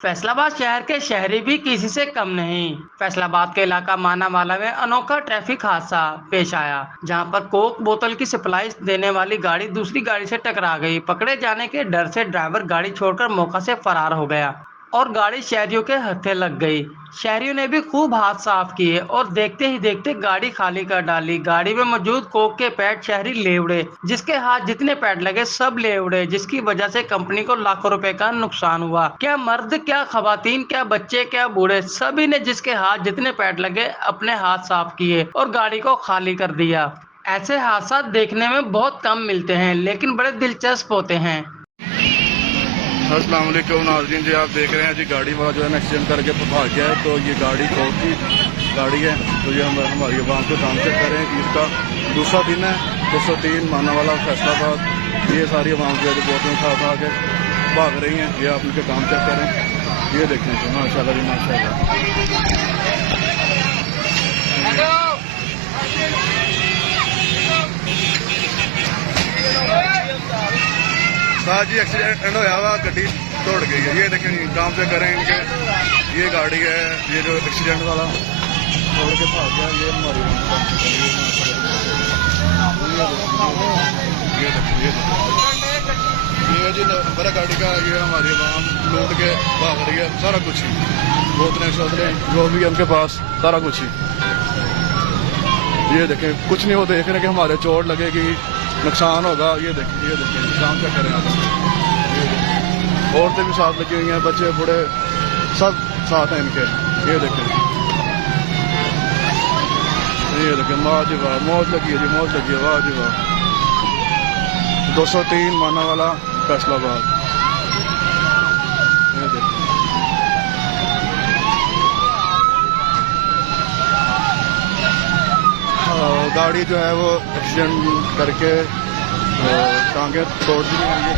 फैसलाबाद शहर के शहरी भी किसी से कम नहीं। फैसलाबाद के इलाका मानावाला में अनोखा ट्रैफिक हादसा पेश आया, जहां पर कोक बोतल की सप्लाई देने वाली गाड़ी दूसरी गाड़ी से टकरा गई। पकड़े जाने के डर से ड्राइवर गाड़ी छोड़कर मौका से फरार हो गया और गाड़ी शहरियों के हत्थे लग गई। शहरियों ने भी खूब हाथ साफ किए और देखते ही देखते गाड़ी खाली कर डाली। गाड़ी में मौजूद कोक के पैड शहरी ले उड़े, जिसके हाथ जितने पैड लगे सब ले उड़े, जिसकी वजह से कंपनी को लाखों रुपए का नुकसान हुआ। क्या मर्द, क्या खवातीन, क्या बच्चे, क्या बूढ़े, सभी ने जिसके हाथ जितने पैड लगे अपने हाथ साफ किए और गाड़ी को खाली कर दिया। ऐसे हादसा देखने में बहुत कम मिलते हैं, लेकिन बड़े दिलचस्प होते हैं। अस्सलाम वालेकुम नाज़रीन जी, आप देख रहे हैं जी गाड़ी वाला जो है ना एक्सीडेंट करके भाग गया है। तो ये गाड़ी कोक की गाड़ी है। तो ये हमारी आवाम को काम चेक करें। इसका दूसरा दिन है, 203 मानावाला फैसलाबाद। ये सारी आवाम जो है बोतलें उठा के भाग रही हैं। ये आप इनके काम चेक करें। ये देखें तो माशाल्लाह जी माशाल्लाह। जी एक्सीडेंट होया हुआ, गड्डी तोड़ गई है। ये देखें काम से करें इनके। ये गाड़ी है, ये जो एक्सीडेंट वाला तोड़ के भाग गया। ये हमारी ये जी नंबर गाड़ी का। ये हमारी आवाम लूट के भाग रही है। सारा कुछ ही बोतलें शोतलें जो भी है उनके पास, सारा कुछ ही। ये देखें कुछ नहीं, वो देख रहे कि हमारे चोट लगेगी, नुकसान होगा। ये देखिए काम क्या करें आप। औरतें भी साथ लगी हुई हैं, बच्चे बूढ़े सब साथ हैं इनके। ये देखें वाह जी वाह, मौज लगी है जी, मौज लगी है, वाह जी वाह। 203 मानावाला फैसलाबाद। ये देखें गाड़ी जो है वो एक्सीडेंट करके टांगे तोड़ दी है।